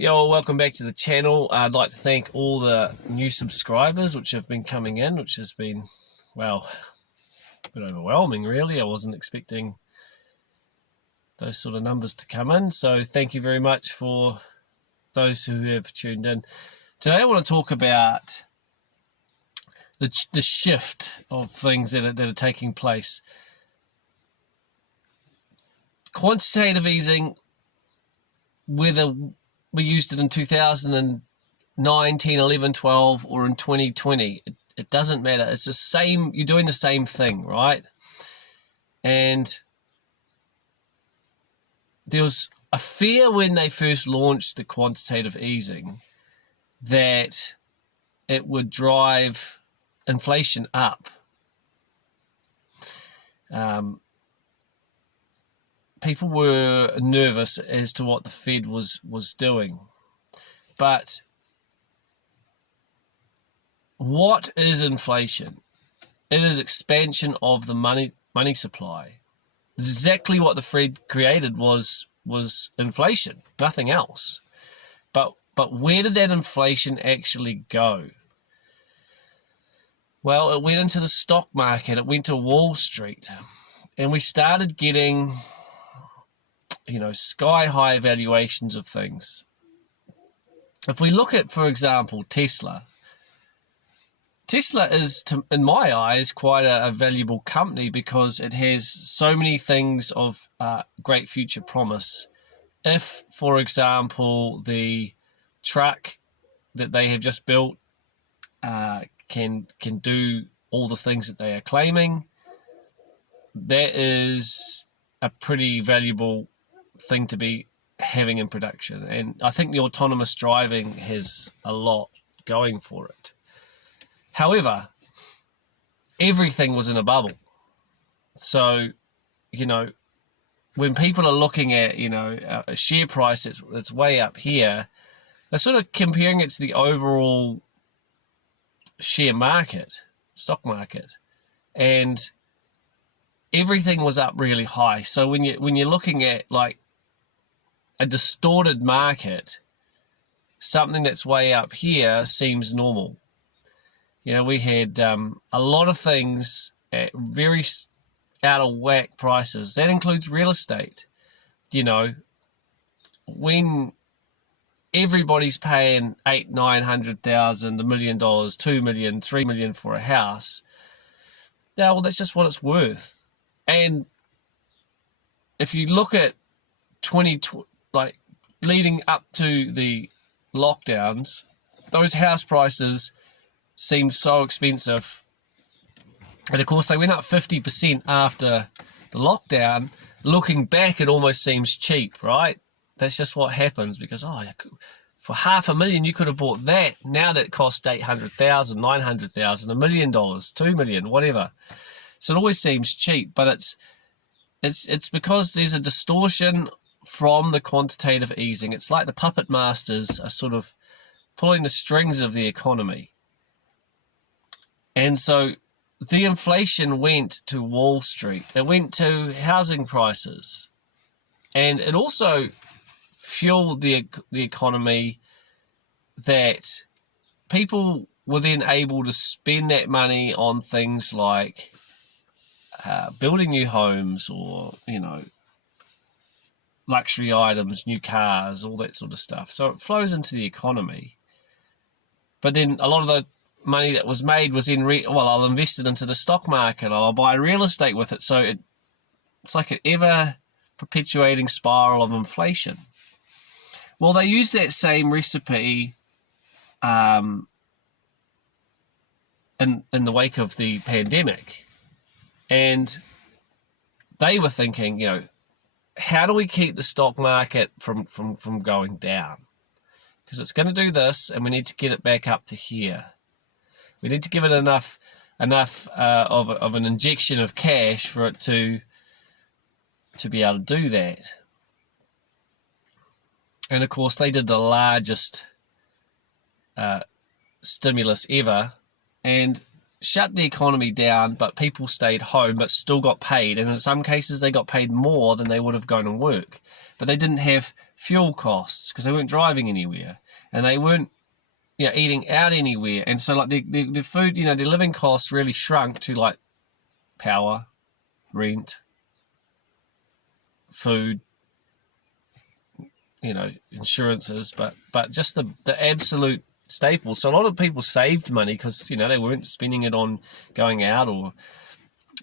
Yo, welcome back to the channel. I'd like to thank all the new subscribers which have been coming in, which has been, well, a bit overwhelming really. I wasn't expecting those sort of numbers to come in, so thank you very much for those who have tuned in. Today I want to talk about the shift of things that are taking place. Quantitative easing, whether we used it in 2009, 10, 11, 12, or in 2020. It doesn't matter. It's the same. You're doing the same thing, right? And there was a fear when they first launched the quantitative easing that it would drive inflation up. People were nervous as to what the Fed was doing. But what is inflation? It is expansion of the money supply. Exactly what the Fed created was inflation, nothing else. But where did that inflation actually go? Well, it went into the stock market, it went to Wall Street, and we started getting sky-high valuations of things. If we look at, for example, Tesla is, in my eyes, quite a valuable company because it has so many things of great future promise. If, for example, the truck that they have just built can do all the things that they are claiming, that is a pretty valuable thing to be having in production. And I think the autonomous driving has a lot going for it. However, everything was in a bubble. So, when people are looking at, a share price that's way up here, they're sort of comparing it to the overall share market, stock market. And everything was up really high. So when you're looking at like a distorted market, something that's way up here seems normal. We had a lot of things at very out of whack prices. That includes real estate. When everybody's paying $800,000, $900,000, $1 million, $2 million, $3 million for a house, well, that's just what it's worth. And if you look at leading up to the lockdowns, those house prices seemed so expensive. And of course, they went up 50% after the lockdown. Looking back, it almost seems cheap, right? That's just what happens because, for $500,000, you could have bought that. Now that it costs $800,000, $900,000, $1 million, $2 million, whatever. So it always seems cheap, but it's because there's a distortion from the quantitative easing. It's like the puppet masters are sort of pulling the strings of the economy. And so the inflation went to Wall Street. It went to housing prices. And it also fueled the economy that people were then able to spend that money on things like building new homes or, luxury items, new cars, all that sort of stuff. So it flows into the economy. But then a lot of the money that was made was I'll invest it into the stock market, I'll buy real estate with it. So it's like an ever perpetuating spiral of inflation. Well, they use that same recipe in the wake of the pandemic. And they were thinking, how do we keep the stock market from going down? Because it's going to do this, and we need to get it back up to here. We need to give it enough of an injection of cash for it to be able to do that. And of course, they did the largest stimulus ever and shut the economy down, but people stayed home but still got paid. And in some cases, they got paid more than they would have gone and work. But they didn't have fuel costs because they weren't driving anywhere, and they weren't eating out anywhere, and so like the food, their living costs really shrunk to like power, rent, food, insurances, but just the absolute staples. So a lot of people saved money because they weren't spending it on going out or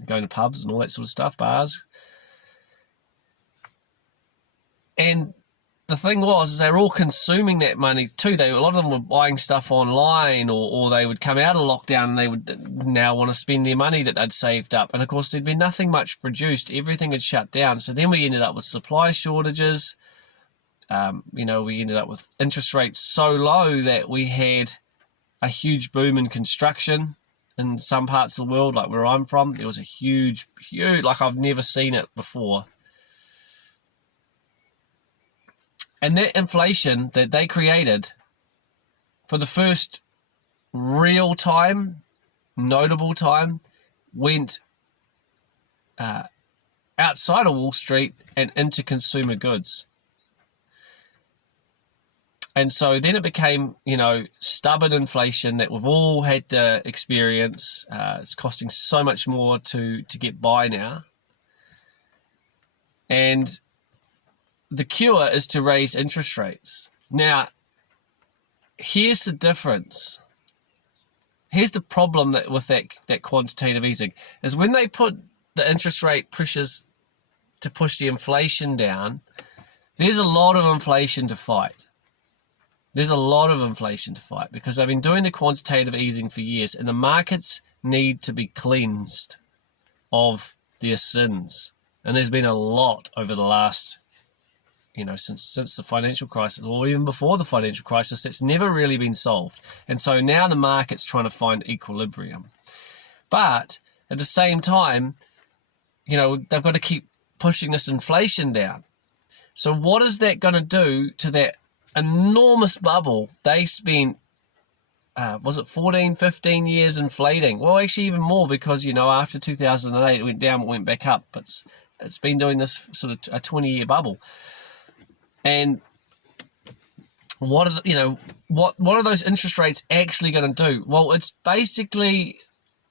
going to pubs and all that sort of stuff, bars. And the thing was, they were all consuming that money too. A lot of them were buying stuff online, or they would come out of lockdown and they would now want to spend their money that they'd saved up. And of course, there'd been nothing much produced. Everything had shut down. So then we ended up with supply shortages. We ended up with interest rates so low that we had a huge boom in construction in some parts of the world, like where I'm from. There was a huge, like I've never seen it before. And that inflation that they created, for the first real time, notable time, went outside of Wall Street and into consumer goods. And so then it became, stubborn inflation that we've all had to experience. It's costing so much more to get by now. And the cure is to raise interest rates. Now, here's the difference. Here's the problem with that quantitative easing, is when they put the interest rate pushes to push the inflation down, there's a lot of inflation to fight. There's a lot of inflation to fight because they've been doing the quantitative easing for years, and the markets need to be cleansed of their sins. And there's been a lot over the last since the financial crisis, or even before the financial crisis, that's never really been solved. And so now the market's trying to find equilibrium. But at the same time, they've got to keep pushing this inflation down. So what is that going to do to that enormous bubble they spent, was it 14, 15 years inflating? Well, actually even more, because, after 2008, it went down, it went back up. But it's been doing this sort of a 20-year bubble. And what are those interest rates actually going to do? Well, it's basically,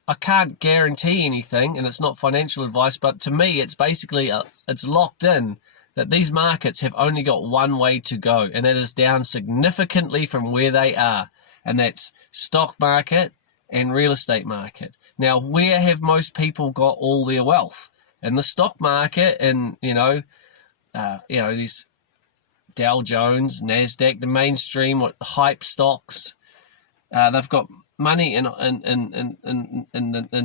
I can't guarantee anything, and it's not financial advice, but to me, it's basically it's locked in that these markets have only got one way to go, and that is down significantly from where they are, and that's stock market and real estate market. Now, where have most people got all their wealth? In the stock market, and these Dow Jones, NASDAQ, the mainstream, hype stocks. They've got money in the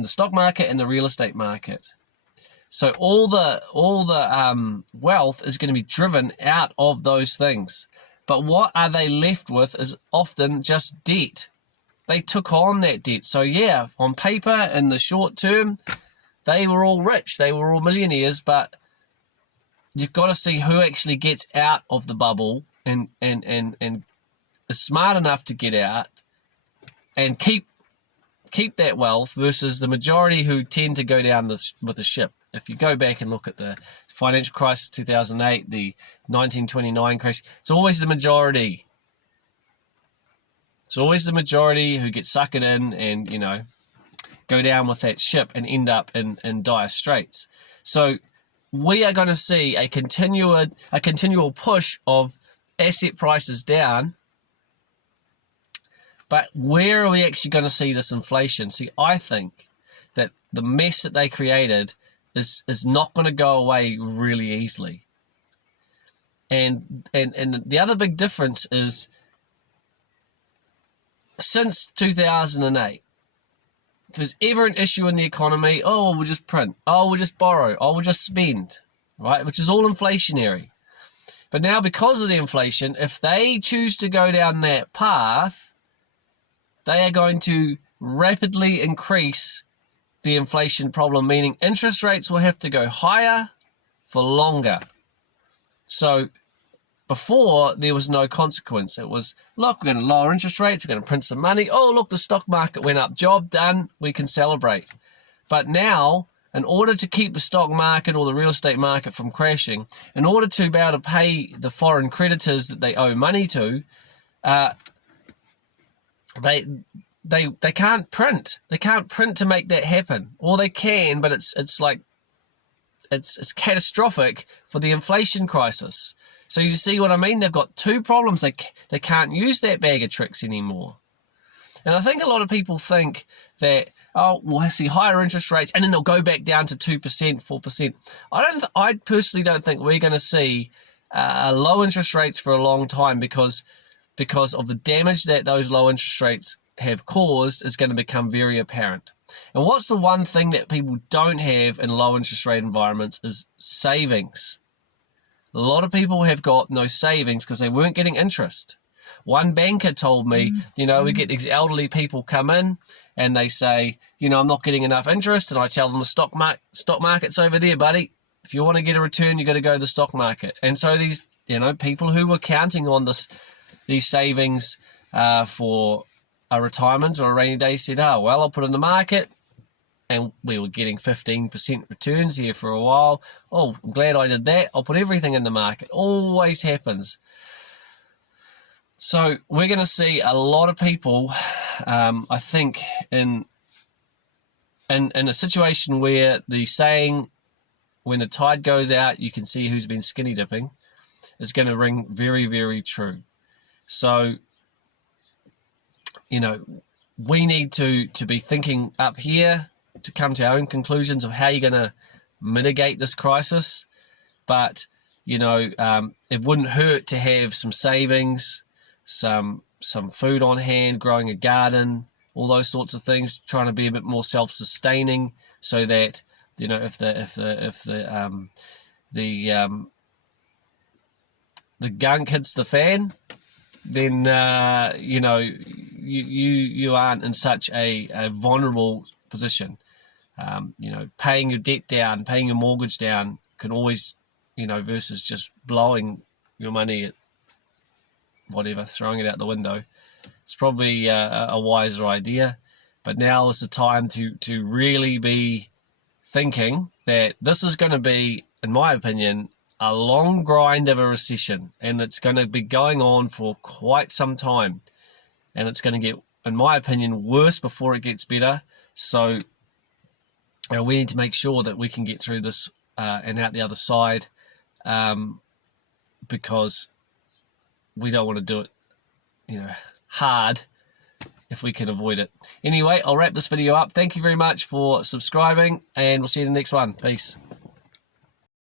stock market and the real estate market. So all the wealth is going to be driven out of those things. But what are they left with is often just debt. They took on that debt. So yeah, on paper, in the short term, they were all rich. They were all millionaires, but you've got to see who actually gets out of the bubble and is smart enough to get out and keep that wealth versus the majority who tend to go down with the ship. If you go back and look at the financial crisis 2008, the 1929 crash, it's always the majority. It's always the majority who get suckered in and, go down with that ship and end up in dire straits. So we are going to see a continual push of asset prices down. But where are we actually going to see this inflation? See, I think that the mess that they created is not going to go away really easily. And the other big difference is, since 2008, if there's ever an issue in the economy, we'll just print, we'll just borrow, we'll just spend, right? Which is all inflationary. But now, because of the inflation, if they choose to go down that path, they are going to rapidly increase the inflation problem, meaning interest rates will have to go higher for longer. So before, there was no consequence. It was, look, we're going to lower interest rates, we're going to print some money. Oh, look, the stock market went up. Job done. We can celebrate. But now in order to keep the stock market or the real estate market from crashing, in order to be able to pay the foreign creditors that they owe money to, they can't print. They can't print to make that happen. Or they can, but it's catastrophic for the inflation crisis. So you see what I mean? They've got two problems. They can't use that bag of tricks anymore. And I think a lot of people think that, oh, we'll see higher interest rates and then they'll go back down to 2%, 4%. I personally don't think we're going to see low interest rates for a long time because of the damage that those low interest rates have caused is going to become very apparent. And what's the one thing that people don't have in low interest rate environments is savings. A lot of people have got no savings because they weren't getting interest. One banker told me, we get these elderly people come in and they say, I'm not getting enough interest, and I tell them the stock market's over there, buddy. If you want to get a return, you got to go to the stock market. And so these, people who were counting on these savings for a retirement or a rainy day said, I'll put it in the market. And we were getting 15% returns here for a while. Oh, I'm glad I did that. I'll put everything in the market. Always happens. So we're going to see a lot of people, I think, in a situation where the saying, when the tide goes out, you can see who's been skinny dipping, is going to ring very, very true. So, we need to be thinking up here to come to our own conclusions of how you're going to mitigate this crisis. But, it wouldn't hurt to have some savings, some food on hand, growing a garden, all those sorts of things, trying to be a bit more self-sustaining so that, if the gunk hits the fan, then, you aren't in such a vulnerable position. Paying your debt down, paying your mortgage down can always, versus just blowing your money at whatever, throwing it out the window. It's probably a wiser idea. But now is the time to really be thinking that this is going to be, in my opinion, a long grind of a recession, and it's going to be going on for quite some time. And it's going to get, in my opinion, worse before it gets better. So we need to make sure that we can get through this and out the other side, because we don't want to do it, hard if we can avoid it. Anyway, I'll wrap this video up. Thank you very much for subscribing, and we'll see you in the next one. Peace.